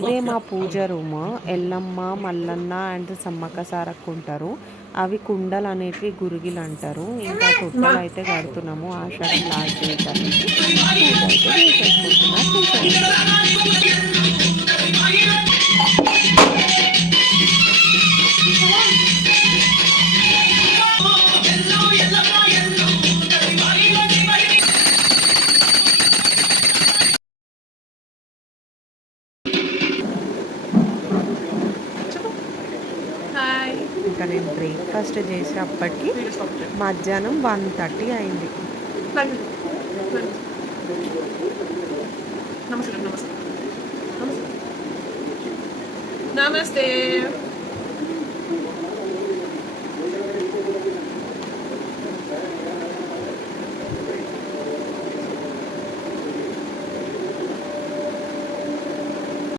ఇదే మా పూజ room. Yellamma, Mallanna and Sammakka Sarakka ఉంటారు. అవి కుండలు అనేటివి గురిగిలు అంటారు. ఇంకా తొట్టెలు అయితే కడుతున్నాము. ఆషాఢం లాస్ట్ వీక్ అనేసి పూజ అయితే చేసేసుకుంటున్నా. చూసేయండి. హాయ్. ఇంకా నేను బ్రేక్ఫాస్ట్ చేసేప్పటికి మధ్యాహ్నం 1:30 అయింది. నమస్తే నమస్తే నమస్తే.